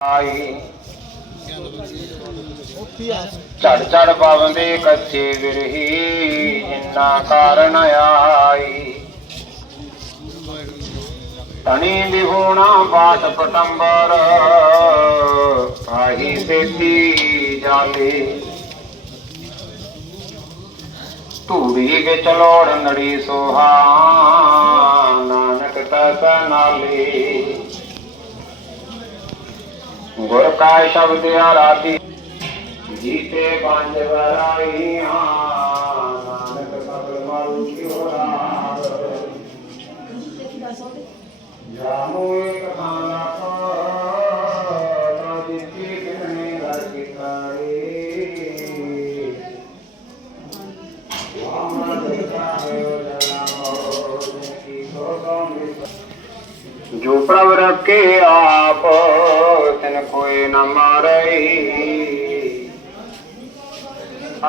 ਆਈ ਚੜ ਚੜ ਪਵੰਦੇ ਕੱਚੇ ਵਿਰਹੀ, ਜਿੰਨਾ ਕਾਰਨ ਆਈ। ਤਣੀ ਦੀ ਬਾਤ ਪਟੰਬਰ, ਆਹੀ ਸੇਤੀ ਜਾਲੇ ਧੂੜੀ ਵਿੱਚ ਲੋੜ ਨੜੀ ਸੋਹਾ, ਨਾਨਕ ਤਸ ਨਾਲੇ ਗੁਰ ਕਾ ਸ਼ਬਦ ਆਰਾਧੀ। ਜੀਤੇ ਪੰਜ ਵਰਾਈਆਂ ਨਾਨਕ ਸਬਲ ਮਾਰੂ ਕਿਉ ਰਾਗ ਜਾਮੋ ਪ੍ਰਭ ਰਖੇ ਆਪ, ਤਿਨ ਕੋਈ ਨ ਮਾਰਈ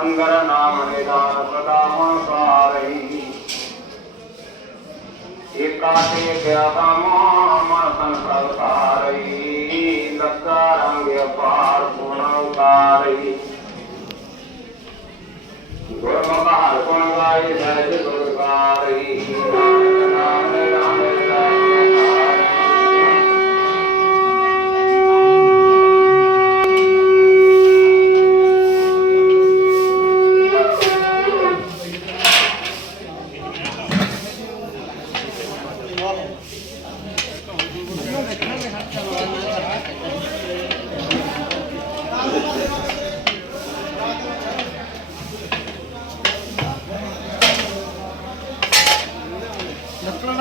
ਅੰਦਰ ਨਾਮ ਨਿਦਾਨ ਸਦਾ ਮਨ ਸਾਰਈ ਏਕਾ ਤੇ ਮਨ ਸੰਸਰ ਸਾਰਈ ਲੱਗਾ ਰੰਗ ਅਪਾਰ ਪੁਣ ਉਤਾਰਈ ਗੁਰਮੁਖਾਰ ਗੁਣ ਗਾਏ ਸਹਿਜ ਗੁਰ।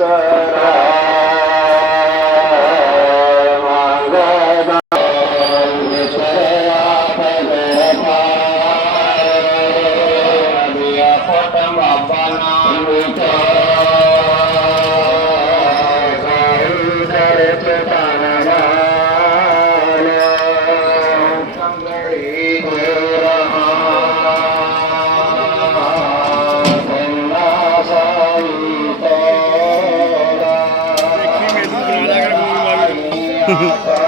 তা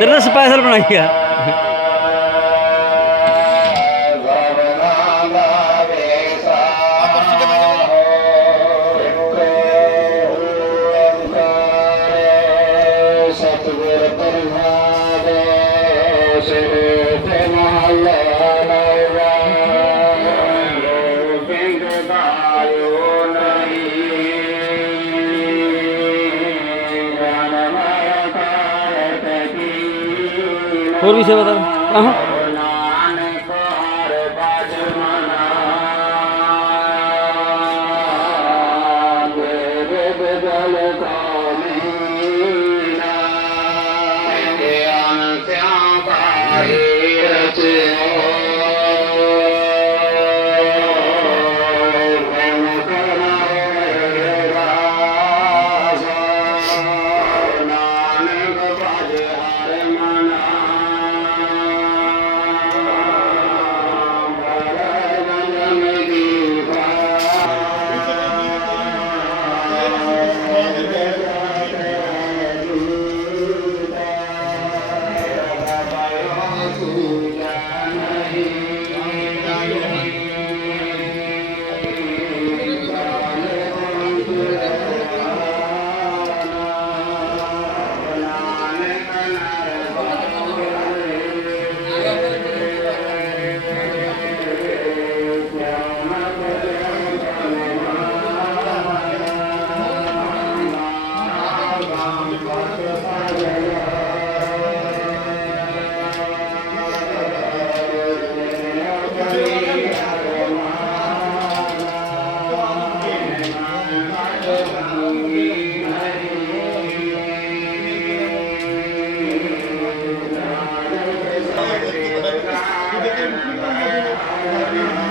திருநெல்வேலி பாயசல் பண்ணுவாங்க ਹੋਰ ਵੀ ਸੇਵਾ ਕਰ Amen. Amen.